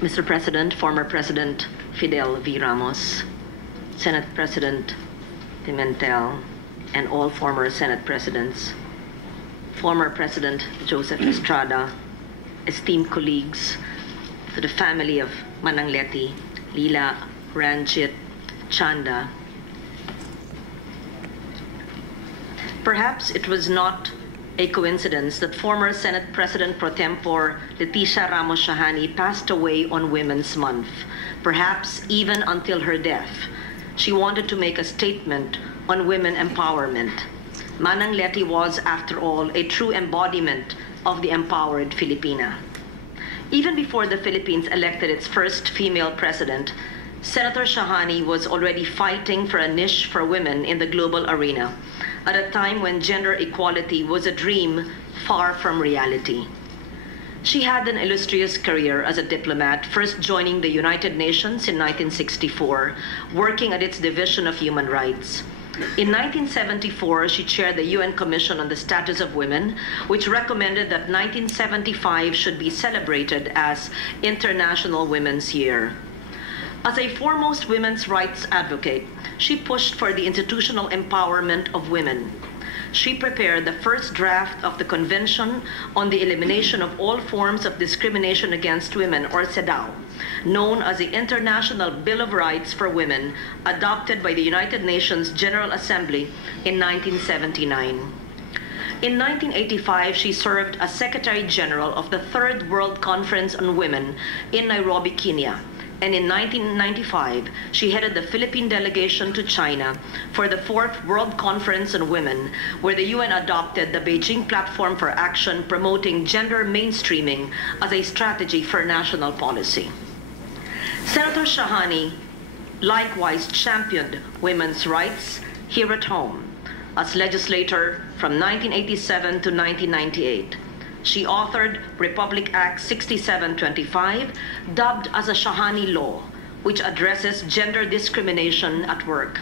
Mr. President, former President Fidel V. Ramos, Senate President Pimentel, and all former Senate Presidents, former President Joseph Estrada, esteemed colleagues, to the family of Manang Leti, Lila, Ranjit, Chanda. Perhaps it was not a coincidence that former Senate President pro tempore Leticia Ramos Shahani passed away on Women's Month. Perhaps even until her death, she wanted to make a statement on women empowerment. Manang Leti was, after all, a true embodiment of the empowered Filipina. Even before the Philippines elected its first female president, Senator Shahani was already fighting for a niche for women in the global arena at a time when gender equality was a dream far from reality. She had an illustrious career as a diplomat, first joining the United Nations in 1964, working at its Division of Human Rights. In 1974, she chaired the UN Commission on the Status of Women, which recommended that 1975 should be celebrated as International Women's Year. As a foremost women's rights advocate, she pushed for the institutional empowerment of women. She prepared the first draft of the Convention on the Elimination of All Forms of Discrimination Against Women, or CEDAW, known as the International Bill of Rights for Women, adopted by the United Nations General Assembly in 1979. In 1985, she served as Secretary General of the Third World Conference on Women in Nairobi, Kenya. And in 1995, she headed the Philippine delegation to China for the Fourth World Conference on Women, where the UN adopted the Beijing Platform for Action promoting gender mainstreaming as a strategy for national policy. Senator Shahani likewise championed women's rights here at home. As legislator from 1987 to 1998, she authored Republic Act 6725, dubbed as a Shahani Law, which addresses gender discrimination at work.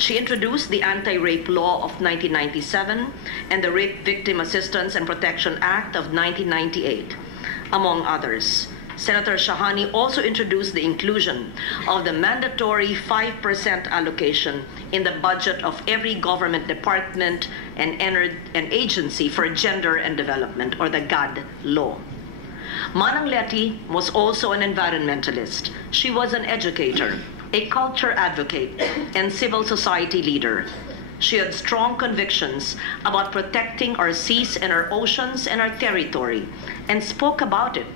She introduced the Anti-Rape Law of 1997 and the Rape Victim Assistance and Protection Act of 1998, among others. Senator Shahani also introduced the inclusion of the mandatory 5% allocation in the budget of every government department and agency for gender and development, or the GAD law. Manang Leti was also an environmentalist. She was an educator, a culture advocate, and civil society leader. She had strong convictions about protecting our seas and our oceans and our territory, and spoke about it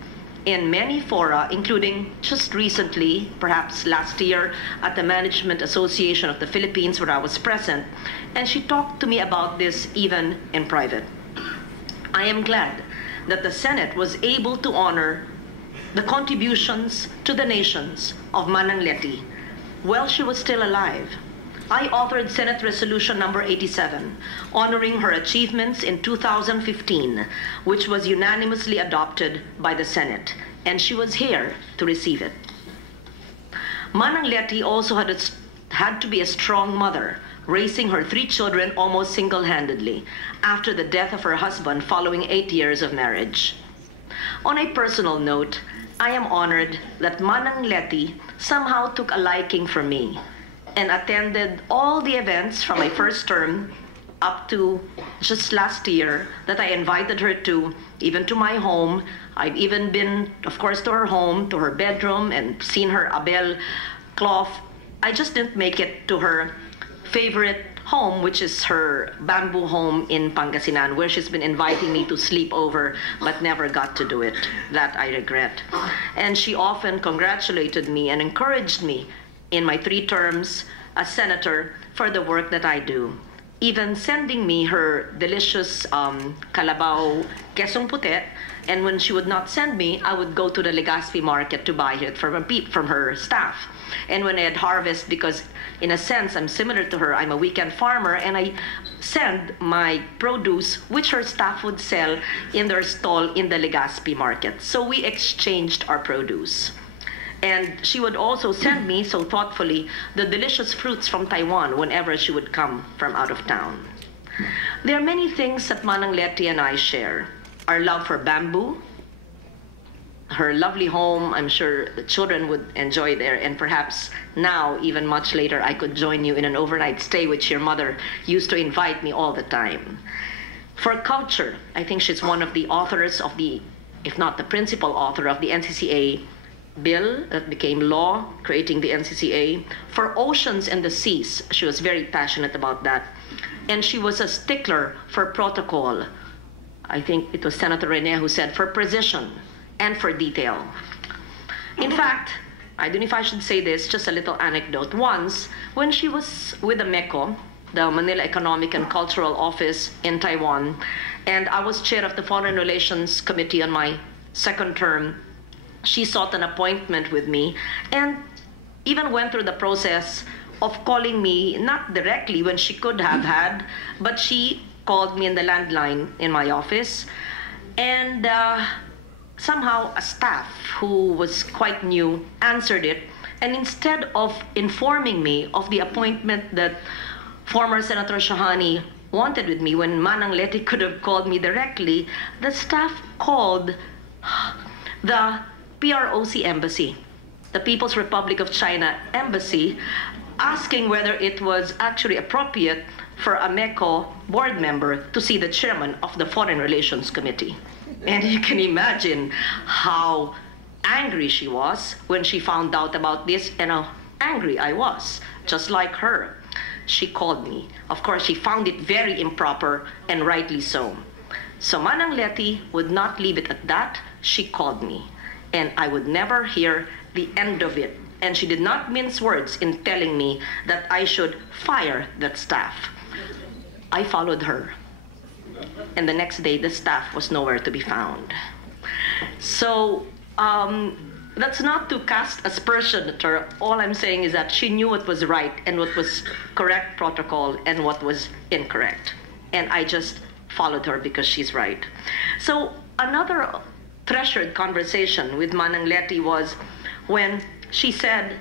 in many fora, including just recently, perhaps last year, at the Management Association of the Philippines, where I was present, and she talked to me about this even in private. I am glad that the Senate was able to honor the contributions to the nations of Manang Leti while she was still alive. I authored Senate Resolution number 87, honoring her achievements in 2015, which was unanimously adopted by the Senate, and she was here to receive it. Manang Leti also had to be a strong mother, raising her 3 children almost single-handedly after the death of her husband following 8 years of marriage. On a personal note, I am honored that Manang Leti somehow took a liking for me and attended all the events from my first term up to just last year that I invited her to, even to my home. I've even been, of course, to her home, to her bedroom, and seen her Abel cloth. I just didn't make it to her favorite home, which is her bamboo home in Pangasinan, where she's been inviting me to sleep over, but never got to do it. That I regret. And she often congratulated me and encouraged me in my 3 terms as senator for the work that I do, even sending me her delicious kalabaw quesong puti, and when she would not send me, I would go to the Legazpi market to buy it from her staff. And when I had harvest, because in a sense I'm similar to her, I'm a weekend farmer, and I send my produce, which her staff would sell in their stall in the Legazpi market. So we exchanged our produce. And she would also send me, so thoughtfully, the delicious fruits from Taiwan whenever she would come from out of town. There are many things that Manang Leti and I share. Our love for bamboo, her lovely home. I'm sure the children would enjoy there, and perhaps now, even much later, I could join you in an overnight stay, which your mother used to invite me all the time. For culture, I think she's one of the authors of the, if not the principal author of the NCCA bill that became law, creating the NCCA. For oceans and the seas, she was very passionate about that. And she was a stickler for protocol. I think it was Senator Rene who said, for precision and for detail. In fact, I don't know if I should say this, just a little anecdote. Once, when she was with the MECO, the Manila Economic and Cultural Office in Taiwan, and I was chair of the Foreign Relations Committee on my second term, she sought an appointment with me and even went through the process of calling me, not directly when she could have had, but she called me in the landline in my office. And somehow a staff who was quite new answered it. And instead of informing me of the appointment that former Senator Shahani wanted with me when Manang Leti could have called me directly, the staff called the PROC embassy, the People's Republic of China embassy, asking whether it was actually appropriate for a MECO board member to see the chairman of the Foreign Relations Committee. And you can imagine how angry she was when she found out about this, and how angry I was, just like her. She called me. Of course, she found it very improper, and rightly so. So Manang Leti would not leave it at that. She called me, and I would never hear the end of it. And she did not mince words in telling me that I should fire that staff. I followed her. And the next day, the staff was nowhere to be found. So that's not to cast aspersion at her. All I'm saying is that she knew what was right and what was correct protocol and what was incorrect. And I just followed her because she's right. So another treasured conversation with Manang Leti was when she said,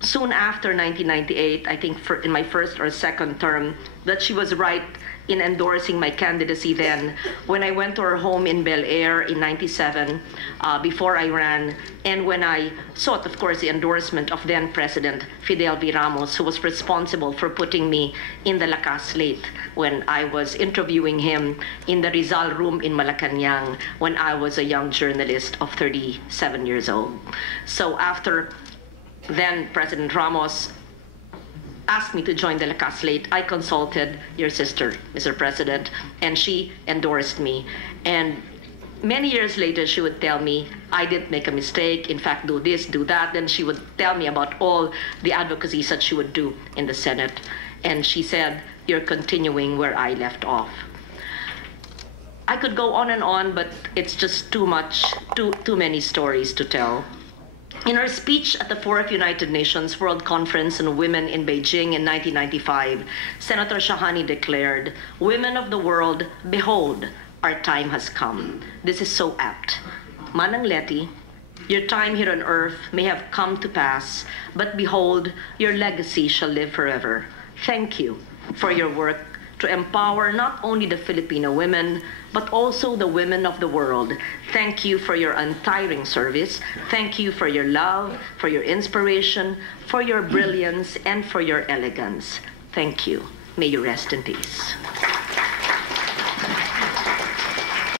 soon after 1998, I think in my first or second term, that she was right in endorsing my candidacy then when I went to her home in Bel Air in 97 before I ran, and when I sought, of course, the endorsement of then President Fidel V. Ramos, who was responsible for putting me in the Lakas slate when I was interviewing him in the Rizal room in Malacanang when I was a young journalist of 37 years old. So after then President Ramos asked me to join the Lakas slate, I consulted your sister, Mr. President, and she endorsed me. And many years later, she would tell me, I didn't make a mistake, in fact, do this, do that. Then she would tell me about all the advocacies that she would do in the Senate. And she said, you're continuing where I left off. I could go on and on, but it's just too many stories to tell. In her speech at the 4th United Nations World Conference on Women in Beijing in 1995, Senator Shahani declared, "Women of the world, behold, our time has come." This is so apt. Manang Leti, your time here on earth may have come to pass, but behold, your legacy shall live forever. Thank you for your work to empower not only the Filipino women, but also the women of the world. Thank you for your untiring service. Thank you for your love, for your inspiration, for your brilliance, and for your elegance. Thank you. May you rest in peace.